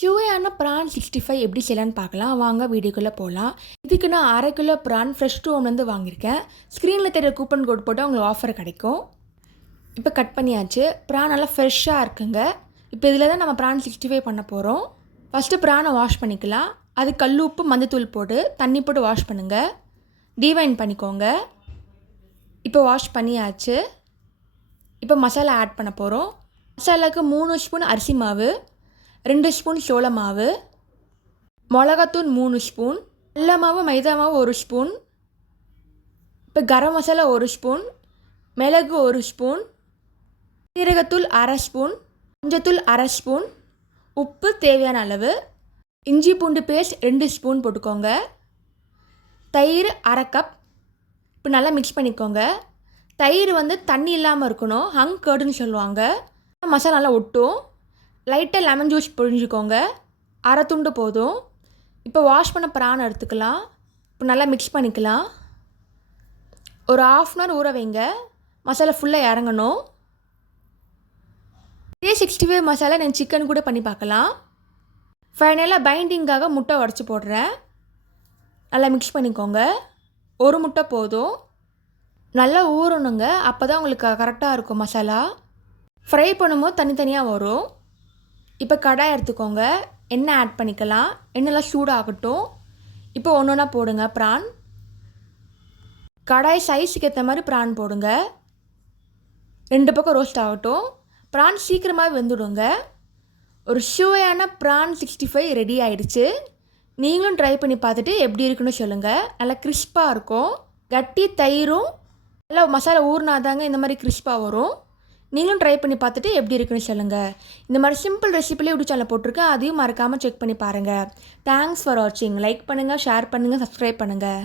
சுவையான PRAN sixty five எப்படி செய்யலான்னு பார்க்கலாம். வாங்க வீடியோக்குள்ளே போகலாம். இதுக்கு நான் அரை கிலோ ப்ரான் ஃப்ரெஷ் டூம்லேருந்து வாங்கியிருக்கேன். ஸ்க்ரீனில் தெரிய கூப்பன் கோட் போட்டால் உங்களுக்கு ஆஃபர் கிடைக்கும். இப்போ கட் பண்ணியாச்சு. ப்ரான் நல்லா ஃப்ரெஷ்ஷாக இருக்குங்க. இப்போ இதில் தான் நம்ம ப்ரான் சிக்ஸ்டி ஃபைவ் பண்ண போகிறோம். ஃபஸ்ட்டு ப்ரானை வாஷ் பண்ணிக்கலாம். அது கல் உப்பு மஞ்சத்தூள் போட்டு தண்ணி போட்டு வாஷ் பண்ணுங்கள் டீவைன் பண்ணிக்கோங்க. இப்போ வாஷ் பண்ணியாச்சு. இப்போ மசாலா ஆட் பண்ண போகிறோம். மசாலாவுக்கு மூணு ஸ்பூன் அரிசி மாவு. ரெண்டு ஸ்பூன் சோள மாவு மிளகாத்தூள் மூணு ஸ்பூன் கடல மாவு மைதா மாவு ஒரு ஸ்பூன் இப்போ கரம் மசாலா ஒரு ஸ்பூன் மிளகு ஒரு ஸ்பூன் சீரகத்தூள் அரை ஸ்பூன் மஞ்சத்தூள் அரை ஸ்பூன் உப்பு தேவையான அளவு இஞ்சி பூண்டு பேஸ்ட் ரெண்டு ஸ்பூன் போட்டுக்கோங்க. தயிர் அரை கப் இப்போ நல்லா மிக்ஸ் பண்ணிக்கோங்க. தயிர் வந்து தண்ணி இல்லாமல் இருக்கணும் ஹங் கேர்டுன்னு சொல்லுவாங்க. மசாலா நல்லா ஒட்டும். லைட்டாக லெமன் ஜூஸ் புழிஞ்சிக்கோங்க. அரை துண்டு போதும். இப்போ வாஷ் பண்ண பிரான் எடுத்துக்கலாம். இப்போ நல்லா மிக்ஸ் பண்ணிக்கலாம். ஒரு ஆஃப் அன் ஹவர் ஊற வைங்க. மசாலா ஃபுல்லாக இறங்கணும். இதே சிக்ஸ்டி ஃபைவ் மசாலா நான் சிக்கன் கூட பண்ணி பார்க்கலாம். ஃபைனலாக பைண்டிங்காக முட்டை உடச்சி போடுறேன். நல்லா மிக்ஸ் பண்ணிக்கோங்க. ஒரு முட்டை போதும். நல்லா ஊறணுங்க. அப்போ தான் உங்களுக்கு கரெக்டாக இருக்கும் மசாலா. ஃப்ரை பண்ணும்போது தனித்தனியாக வரும். இப்போ கடாய் எடுத்துக்கோங்க. எண்ணெய் ஆட் பண்ணிக்கலாம். எண்ணெய்லாம் சூடாகட்டும். இப்போ ஒன்று ஒன்றா போடுங்க ப்ரான். கடாய் சைஸுக்கு ஏற்ற மாதிரி ப்ரான் போடுங்க. ரெண்டு பக்கம் ரோஸ்ட் ஆகட்டும். ப்ரான் சீக்கிரமாக வெந்துடுங்க. ஒரு சுவையான ப்ரான் சிக்ஸ்டி ஃபைவ் ரெடி ஆயிடுச்சு. நீங்களும் ட்ரை பண்ணி பார்த்துட்டு எப்படி இருக்குன்னு சொல்லுங்கள் நல்லா கிறிஸ்பாக இருக்கும். கட்டி தயிரும் நல்லா மசாலா ஊறினாதாங்க இந்த மாதிரி கிறிஸ்பாக வரும். நீங்களும் ட்ரை பண்ணி பார்த்துட்டு எப்படி இருக்குன்னு சொல்லுங்கள் இந்த மாதிரி சிம்பிள் ரெசிபிலே யூடியூப் சேனல் போட்டிருக்கேன். அதையும் மறக்காமல் செக் பண்ணி பாருங்கள் தேங்க்ஸ் ஃபார் வாட்சிங் லைக் பண்ணுங்கள் ஷேர் பண்ணுங்கள் சப்ஸ்கிரைப் பண்ணுங்கள்